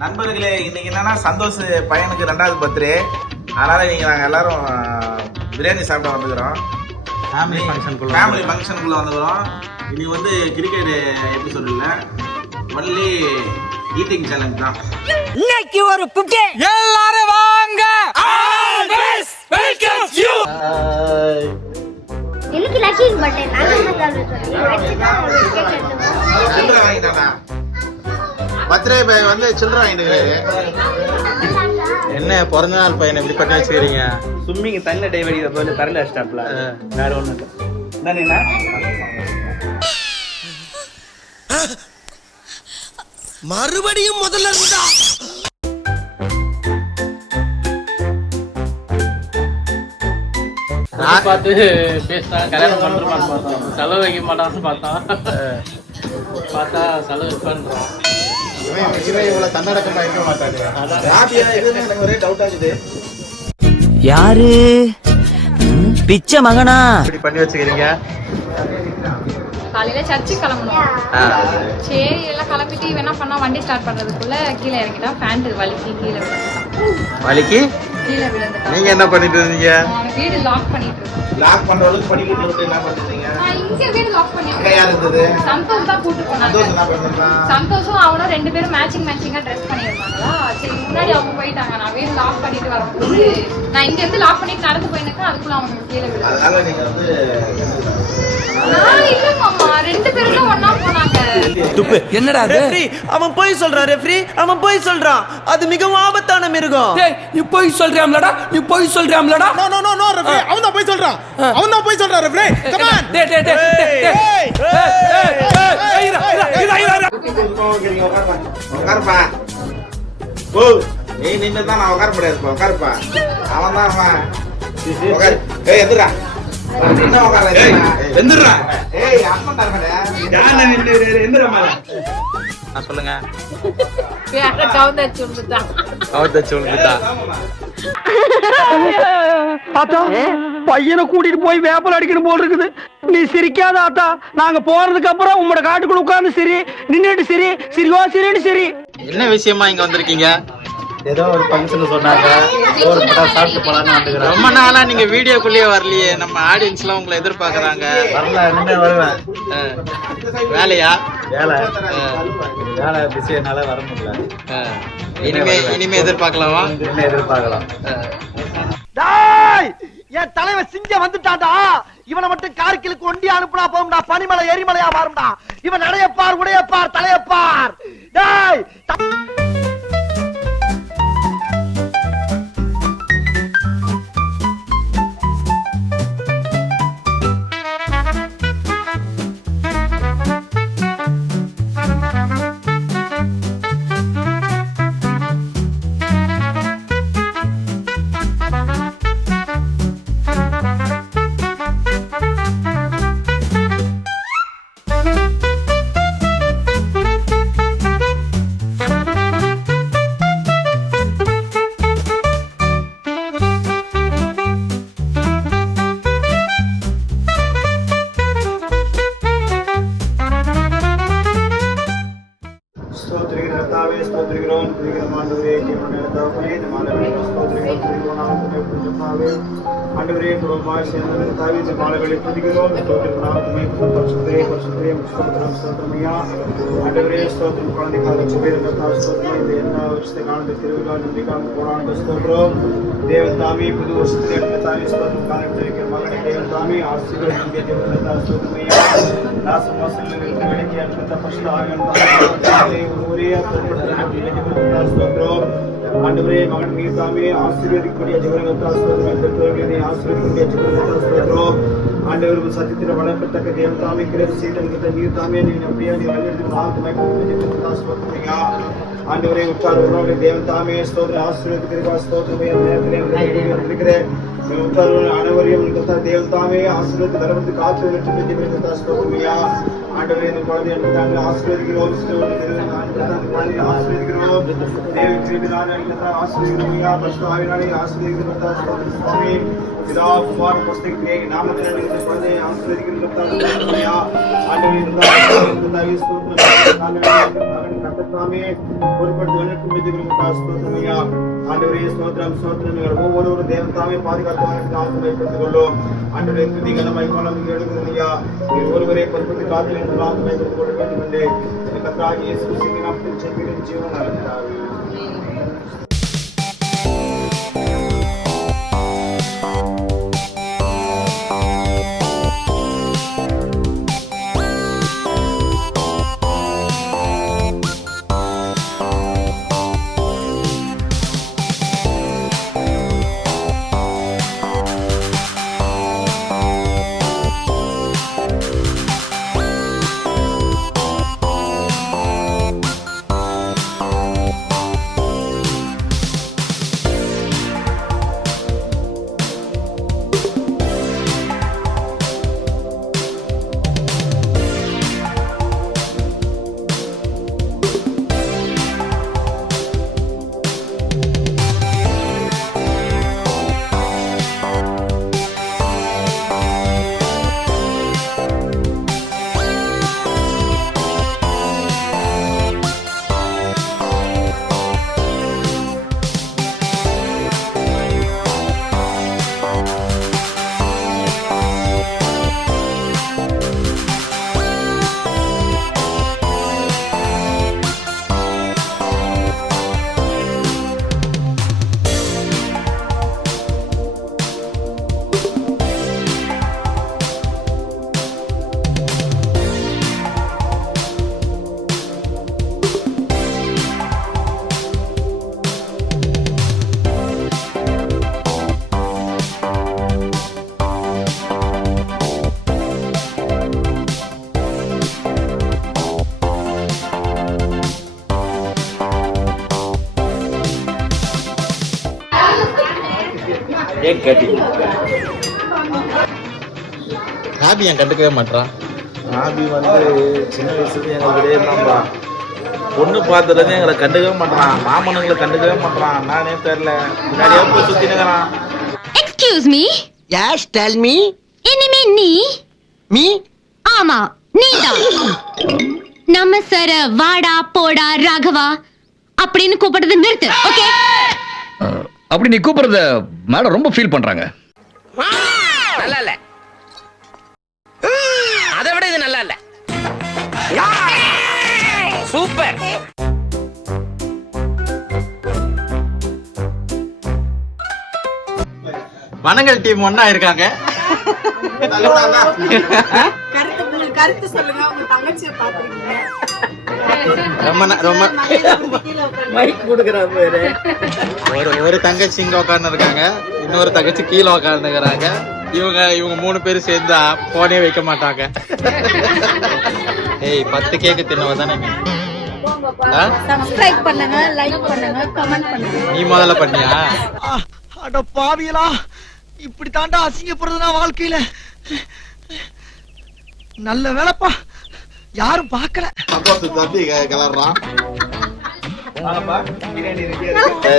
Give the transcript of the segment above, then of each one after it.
நண்பர்களே, இன்னைக்கு என்னன்னா சந்தோஷ் பையனுக்கு 2வது பர்த்டே. அதனால இன்னைக்கு நாங்கள் எல்லாரும் பிரியாணி சாப்பிட வந்துக்கிறோம். ஃபேமிலி ஃபங்க்ஷனுக்குள்ள வந்துக்கிறோம். இன்னைக்கு வந்து கிரிக்கெட் எபிசோட் இல்லை, ஒன்லி ஈட்டிங் சேலஞ்ச் தான். இன்னைக்கு ஒரு புக்கே எல்லாரும் வாங்க. Always welcome you. எனக்கு லக்கி பர்த்டே. நான் என்ன சில்லறை வாங்கிட்டானா? பர்த்டே பாய் வந்து சில்லறை வாங்கிட்டு. என்ன பிறந்த நாள் பையனை இப்படி பண்ணி வச்சுக்கிறீங்க? ஸ்விம்மிங் தண்ணில டைவ் அடிக்கிற போது தரையில ஸ்டாப்ல வேற ஒண்ணும் இல்லை. என்னன்னா மறுபடியும் முதல்ல இருந்தா பார்த்து பேசினான், கல்யாணம் பண்ணுறோமான்னு பார்த்தோம், செலவு வைக்க மாட்டான்னு பார்த்தோம், பார்த்தா செலவு வைப்பான்றான். இவ்வளவு தன்னடக்கம் வைக்க மாட்டாரு. எனக்கு ஒரே டவுட் ஆகுது. யாரு பிச்சை மகனா இப்படி பண்ணி வச்சுக்கிறீங்க? காலையில சர்ச்சுக்கு கிளம்பணும். சரி எல்லாம் கிளம்பிட்டு இவன் என்ன பண்ணா, வண்டி ஸ்டார்ட் பண்றதுக்குள்ள கீழே இறங்கிட்டான். பேண்ட் வலிக்கு கீழே விழுந்துட்டான். வலிக்கு கீழே விழுந்துட்டான். நீங்க என்ன பண்ணிட்டு இருந்தீங்க? அவன் வீடு லாக் பண்ணிட்டு இருக்கான். லாக் பண்றதுக்கு படிக்கிட்டு விட்டு என்ன பண்ணிருந்தீங்க? இங்க வீடு லாக் அங்க பண்ணிட்டு யார் இருந்தது? சந்தோஷ் தான் கூட்டு போனாங்க. சந்தோஷ் என்ன பண்ணிருந்தான்? சந்தோஷும் அவனும் 2 பேரும் மேட்சிங்கா ட்ரெஸ் பண்ணிருந்தாங்களா. சரி முன்னாடி அவங்க போயிட்டாங்க. நான் வீடு லாக் பண்ணிட்டு வரும்போது நான் இங்க இருந்து லாக் பண்ணிட்டு நடந்து போயிருக்கேன். அதுக்குள்ள அவங்க கீழே விழுந்து. அதனால நீங்க வந்து நான் இல்ல மாமா, 2 பேரும் தான் ஒண்ணா போனாங்க. என்னடா ரெஃப்ரி அவன் போய் சொல்றான். ரெஃப்ரி அவன் போய் சொல்றான். அது மிகவும் ஆபத்தான மிருகம். டேய் நீ போய் சொல்றியாம்லடா, நீ போய் சொல்றியாம்லடா. No no no no referee அவன் தான் போய் சொல்றான். அவன் தான் போய் சொல்றான். Referee come on. டேய் டேய் டேய் டேய் உட்காருப்பா. ஓ நீ நின்று தான் நான் உட்கார முடியாதுப்பா. உட்காருப்பா. அவன் தான் அவன். உட்காரு. ஏய் எந்திரா. என்ன உட்கார? எந்திரா. ஏய் அப்பன் தரங்கடா. யானை நின்று எந்திரா மேல. சொல்லுங்க. வேற கவுந்தச்சு விழுந்துட்டான். அவர்தான் சொல்லுதா. ஆத்தா பையனை கூட்டிட்டு போய் வேப்பல் அடிக்கணும் போல் இருக்குது. நீ சிரிக்காத ஆத்தா. நாங்க போறதுக்கு அப்புறம் உங்களோட காட்டுக்குள்ள உட்கார்ந்து சரி, நின்னுட்டு சரி, சிரிவா சரின்னு சரி. என்ன விஷயமா இங்க வந்திருக்கீங்க? ஏதோ ஒரு ஃபங்க்ஷன் சொன்னாங்க, ஒரு படம் சாப்பிட்டு போலான்னு வந்துக்கிறேன். ரொம்ப நாளா நீங்க வீடியோக்குள்ளேயே வரலையே. நம்ம ஆடியன்ஸ் எல்லாம் உங்களை எதிர்பார்க்கறாங்க. வரல, இனிமே வருவேன். வேலையா? வேலை பிஸினால வர முடியல. இனிமே எதிர்பார்க்கலாமா? இனிமே எதிர்பார்க்கலாம். டேய் என் தலைவன் சிங்கம் வந்துட்டான்டா. இவனை மட்டும் கார்கிலுக்கு ஒண்டி அனுப்புனா போகும்டா. பனிமலை எரிமலையா மாறும்டா. இவன் நடையப்பார், உடையப்பார், தலையப்பார். டேய் ஆண்டவரே துரோமாய் சேர்ந்த தாவீது மாலைகளை துதிக்கிறோம். ஸ்தோத்திரம் நாமமே பரிசுத்தரே பரிசுத்தரே ஸ்தோத்திரம் ஸ்தோத்திரமையா. ஆண்டவரே ஸ்தோத்திரம் குழந்தைக்காக குபேரதா ஸ்தோத்திரம். இந்த என்ன வருஷத்தை காலத்து திருவிழா நம்பிக்காக போராண்ட ஸ்தோத்திரம். தேவன் தாமே புது வருஷத்தில் எடுத்த தாவி ஸ்தோத்திரம் காலம் தெரிவிக்கிற மகனை தேவன் தாமே ஆசீர்வாதம் தேவதா ஸ்தோத்திரமையா. நாசமாசங்கள் இருந்து விலக்கி அனுப்பித்த பரிசுத்த ஆவியானவரே ஒரே ஸ்தோத்திரம். ஆண்டவரே மகன் மீது தாமே ஆசீர்வதிக்கக்கூடிய ஜீவனகத்தா ஸ்தோத்திரம். பெற்றோர்களை ஆசீர்வதிக்கக்கூடிய ஜீவனகத்தா ஸ்தோத்திரம். ஆண்டவர் சத்தியத்தில் வளர்க்கத்தக்க தேவன் தாமே கிரேசி சீட்டன்கிட்ட நீர் தாமே நீ நம்பியா நீ வழியெடுத்து நாக்கு மயக்கக்கூடிய ஜீவனகத்தா ஸ்தோத்திரமையா. ஆண்டவரே உற்றார் உறவுகளை தேவன் தாமே ஸ்தோத்திரம் ஆசீர்வதிக்கிறா ஸ்தோத்திரமே. இருக்கிறேன் உற்றார் அனைவரையும் தேவன் தாமே ஆசீர்வதித்து வரவந்து காத்து ஜீவனகத்தா ஸ்தோத்திரமையா. ஆண்டவரே இந்த குழந்தை எடுத்தாங்க ஆசீர்வதிக்கிறோம். ஆசீர்வதிக்கிறோம். தேவ கிருபினாலே ஆசீர்வதிக்கிறோம். பரிசுத்தாவினாலே ஆசீர்வதிக்கிறோம். சுவாமி பிதா குமார பரிசுத்த நாமத்தினாலே இந்த குழந்தையை ஆசீர்வதிக்கிறோம். ஆண்டவரே இந்த தாய் ஸ்தோத்திரம். கர்த்தர் தாமே பொறுப்படுத்தி வழிநடத்தும் ஜீவனுக்கு ஸ்தோத்திரம் ஐயா. ஆண்டவரே ஸ்தோத்திரம் ஸ்தோத்திரம். ஒவ்வொரு தேவன் தாமே பாதுகாத்து ஆத்மைப்படுத்திக் கொள்ளும். ஆண்டவரே துதி கனமாய் கோலம் எடுக்கிறோம் ஐயா. ஒருவரை பொறுப்படுத்தி காத்து ஆத்மைப்படுத்திக் கொள்ள வேண்டும் என்று கர்த்தராகிய இயேசு கிறிஸ்துவின் நாமத்தில் ஜெபிக்கிறேன் ஜீவன் நல்ல ஹாபி என் கண்டுக்கவே மாட்டான். ஹாபி வந்து சின்ன வயசுல எங்களுக்கு இருந்தான்பா. பொண்ணு பார்த்துலேருந்து எங்களை கண்டுக்கவே மாட்டான். மாமனுங்களை கண்டுக்கவே மாட்டான். நானே தெரியல, முன்னாடியே போய் சுற்றி நிற்கிறான். Excuse me. Yes tell me. இனிமே நீ மீ? ஆமா நீதான். நம்ம சார வாடா போடா ராகவா அப்படின்னு கூப்பிடுறது நிறுத்து. ஓகே? அப்படி நீ கூப்பிடுறத மேடம் ரொம்ப ஃபீல் பண்றாங்க. நல்லா இல்ல. அதை விட இது நல்லா இல்ல. சூப்பர். வனங்கள் டீம் ஒண்ணா இருக்காங்க. கருத்து சொல்லுங்க. உங்க தங்கச்சியை பாத்துருக்கீங்க. ரொம்ப மைக் கொடுக்குறான் பேரு. ஒரு தங்கச்சி இங்க உட்கார்ந்து இருக்காங்க, இன்னொரு தங்கச்சி கீழே உட்கார்ந்துக்கிறாங்க. இவங்க 3 பேரும் சேர்ந்தா போனே வைக்க மாட்டாங்க. ஏய் 10 கேக்கு தின்னவ தானே நீ? சப்ஸ்கிரைப் பண்ணுங்க, லைக் பண்ணுங்க, கமெண்ட் பண்ணுங்க. நீ முதல்ல பண்ணியா? அட பாவியலா, இப்படி தாண்டா அசிங்கப்படுறதுனா வாழ்க்கையில. நல்ல வேலைப்பா, யாரும் பார்க்கல. தம்பி கிளறான். பிரியாணி ரெடியா இருக்கு.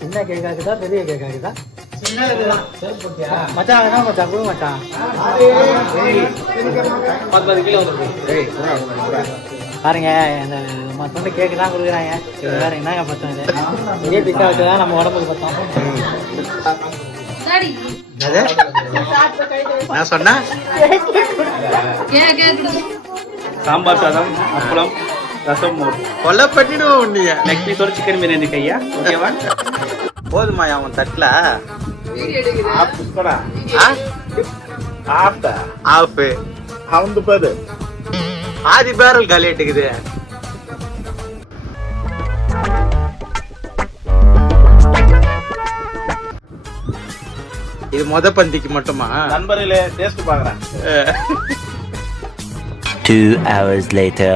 சின்ன கேக்காக்குதா பெரிய கேக்காக்குதா? மச்சான் என்ன மச்சான் கொடு மச்சான். 10 கிலோ வந்துருக்கு. பாருங்க இந்த மத்தவங்க கேக்கு தான் கொடுக்குறாங்க. வேற என்னங்க பத்தம் இது? பெரிய பிக்கா வச்சுதான் நம்ம உடம்புக்கு பத்தம். நான் சொன்னா சாம்பார் சாதம், அப்பளம், ரசம், மோர். கொலை பண்ணிடுவோம் உன்னைய. லெக் பீஸோட சிக்கன் பிரியாணி கையா. ஓகேவா? போதுமாயா அவன் தட்டுல? ஆதி பேரல் காலிட்டுக்குது. இது மொத பந்திக்கு மட்டுமா? நண்பர்களே டேஸ்ட் பாக்குறேன். 2 hours later.